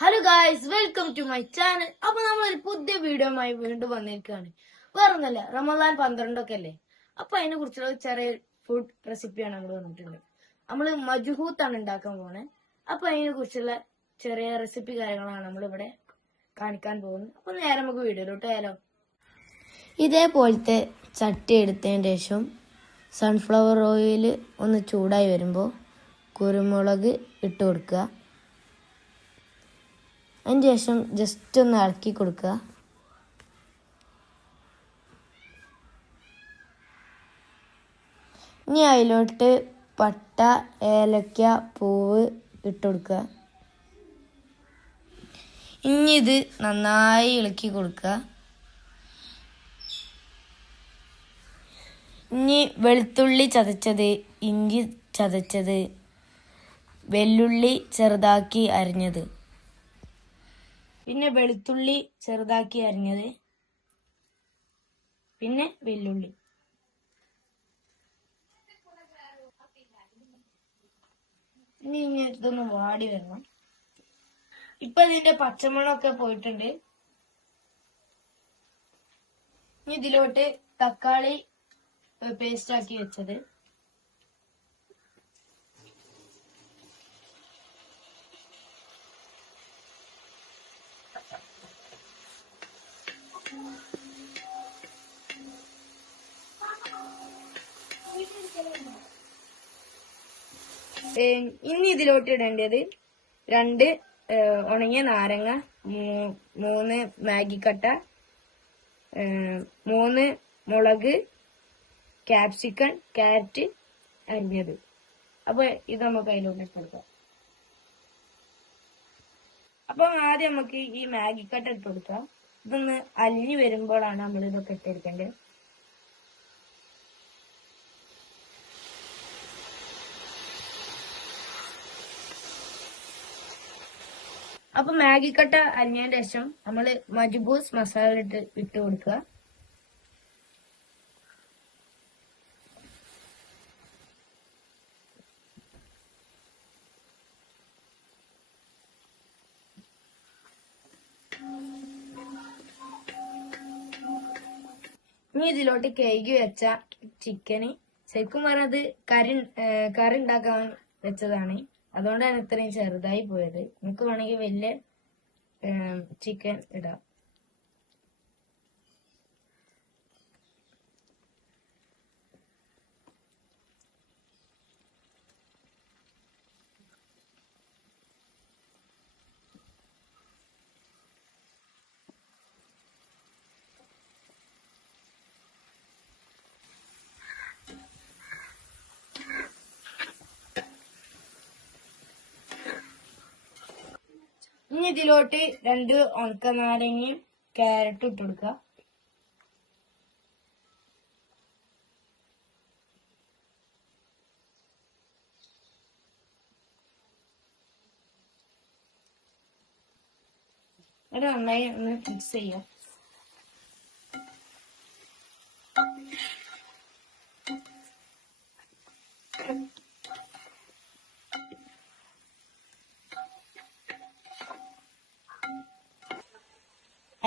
Hello guys, welcome to my channel. അപ്പൊ നമ്മളൊരു പുതിയ വീഡിയോയുമായി വീണ്ടും വന്നിരിക്കുകയാണ്. വേറൊന്നല്ല, റമദാൻ 12 അല്ലേ. അപ്പൊ അതിനെ കുറിച്ചുള്ള ചെറിയ ഫുഡ് റെസിപ്പിയാണ് നമ്മൾ വന്നിട്ടുണ്ട്. നമ്മള് മജ്ഹൂത്താണ് ഉണ്ടാക്കാൻ പോണേ. അപ്പൊ അതിനെ കുറിച്ചുള്ള ചെറിയ റെസിപ്പി കാര്യങ്ങളാണ് നമ്മൾ ഇവിടെ കാണിക്കാൻ പോകുന്നത്. അപ്പൊ നേരെ നമുക്ക് വീഡിയോയിലോട്ട് പോയാലോ. ഇതേപോലത്തെ ചട്ടി എടുത്തതിന് ശേഷം സൺഫ്ലവർ ഓയിൽ ഒന്ന് ചൂടായി വരുമ്പോൾ കുരുമുളക് ഇട്ട് കൊടുക്കുക. അതിന് ശേഷം ജസ്റ്റ് ഒന്ന് ഇളക്കി കൊടുക്കുക. ഇനി അതിലോട്ട് പട്ട, ഏലക്ക, പൂവ് ഇട്ട് കൊടുക്കുക. ഇനി ഇത് നന്നായി ഇളക്കി കൊടുക്കുക. ഇനി വെളുത്തുള്ളി ചതച്ചത്, ഇഞ്ചി ചതച്ചത്, വെല്ലുള്ളി ചെറുതാക്കി അരിഞ്ഞത്, പിന്നെ വെളുത്തുള്ളി ചെറുതാക്കി അരിഞ്ഞത്, പിന്നെ വെല്ലുള്ളി. ഇനി ഇതൊന്ന് വാടി വരണം. ഇപ്പൊ ഇതിന്റെ പച്ചമണമൊക്കെ പോയിട്ടുണ്ട്. ഇനി ഇതിലോട്ട് തക്കാളി പേസ്റ്റ് ആക്കി വെച്ചത്, ഇനി ഇതിലോട്ട് ഇടേണ്ടത് 2 ഉണങ്ങിയ നാരങ്ങ, 3 മാഗിക്കട്ട, 3 മുളക്, ക്യാപ്സിക്കൻ, ക്യാരറ്റ് അരിഞ്ഞത്. അപ്പൊ ഇത് നമുക്ക് അതിലോട്ട് ഇട്ട് കൊടുക്കാം. അപ്പൊ ആദ്യം നമുക്ക് ഈ മാഗിക്കട്ട ഇട്ട് കൊടുക്കാം. ഇതൊന്ന് അലിഞ്ഞു വരുമ്പോഴാണ് നമ്മൾ ഇതൊക്കെ ഇട്ടെടുക്കേണ്ടത്. അപ്പൊ മാഗിക്കട്ട അരിഞ്ഞതിന് ശേഷം നമ്മള് മജ്ബൂസ് മസാല ഇട്ട് കൊടുക്കുക. ഇനി ഇതിലോട്ട് കഴുകി വെച്ച ചിക്കന്, ശരിക്കും പറഞ്ഞത് കറി ഉണ്ടാക്കാൻ വെച്ചതാണ്. അതുകൊണ്ടാണ് ഇത്രയും ചെറുതായി പോയത്. നമുക്ക് വേണമെങ്കിൽ വലിയ ചിക്കൻ ഇടാം. ഇനി ഇതിലോട്ട് 2 ഉണക്കനാരങ്ങയും ക്യാരറ്റും ഇട്ട് കൊടുക്കുക. അത് നന്നായി ഒന്ന് മിക്സ് ചെയ്യാം.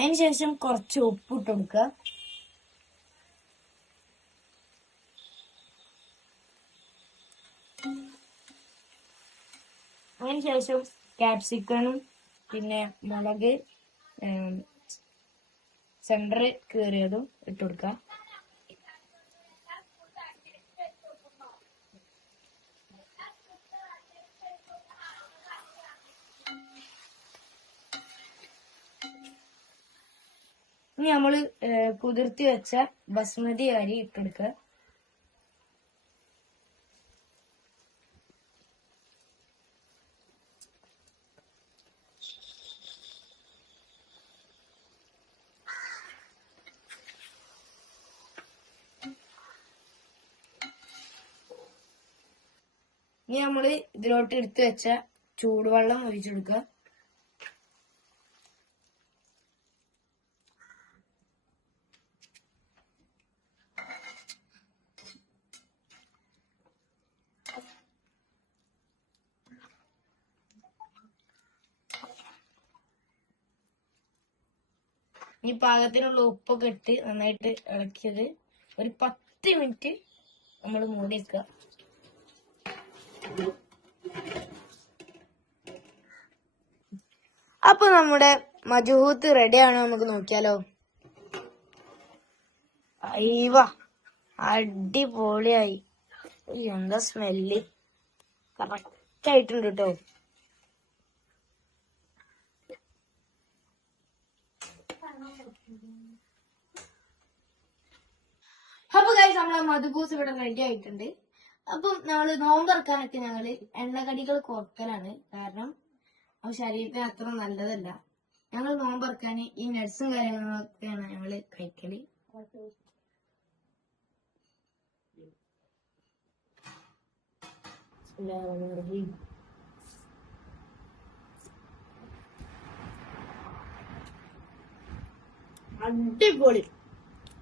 അതിനുശേഷം കുറച്ച് ഉപ്പ് ഇട്ട് കൊടുക്കുക. അതിനുശേഷം ക്യാപ്സിക്കണും പിന്നെ മുളക് സെന്റർ കീറിയതും ഇട്ട് കൊടുക്കുക. ഇനി നമ്മള് കുതിർത്തി വെച്ച ബസ്മതി അരി ഇട്ടെടുക്കുക. ഇനി നമ്മള് ഇതിലോട്ട് എടുത്തു വെച്ച ചൂടുവെള്ളം ഒഴിച്ചെടുക്കുക. ഈ പാകത്തിനുള്ള ഉപ്പൊക്കെ ഇട്ട് നന്നായിട്ട് ഇളക്കിയത് ഒരു 10 മിനിറ്റ് നമ്മൾ മൂടി വെക്കുക. അപ്പൊ നമ്മുടെ മജുഹൂത്ത് റെഡിയാണോ നമുക്ക് നോക്കിയാലോ. അയ്യവ, അടിപൊളിയായി. എന്താ സ്മെല്ല്, കറക്റ്റ് ആയിട്ടുണ്ട് കേട്ടോ. അപ്പൊ ഗൈസ് നമ്മളെ മധുബൂസ് ഇവിടെ റെഡി ആയിട്ടുണ്ട്. അപ്പം നമ്മള് നോമ്പറക്കാനൊക്കെ ഞങ്ങള് എണ്ണക്കടികൾ കുറക്കലാണ്. കാരണം അത് ശരീരത്തിന് അത്ര നല്ലതല്ല. ഞങ്ങൾ നോമ്പറക്കാൻ ഈ നട്സും കാര്യങ്ങളൊക്കെയാണ് ഞങ്ങള് കഴിക്കല്. അടിപൊളി.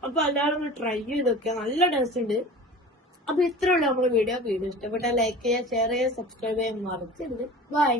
അപ്പൊ എല്ലാവരും ട്രൈ ചെയ്തൊക്കെ നല്ല ടേസ്റ്റ് ഉണ്ട്. അപ്പൊ ഇത്രയുള്ള നമ്മുടെ വീഡിയോ ഇഷ്ടപ്പെട്ടാൽ ലൈക്ക് ചെയ്യുക, ഷെയർ ചെയ്യുക, സബ്സ്ക്രൈബ് ചെയ്യാൻ മറക്കരുത്. ബൈ.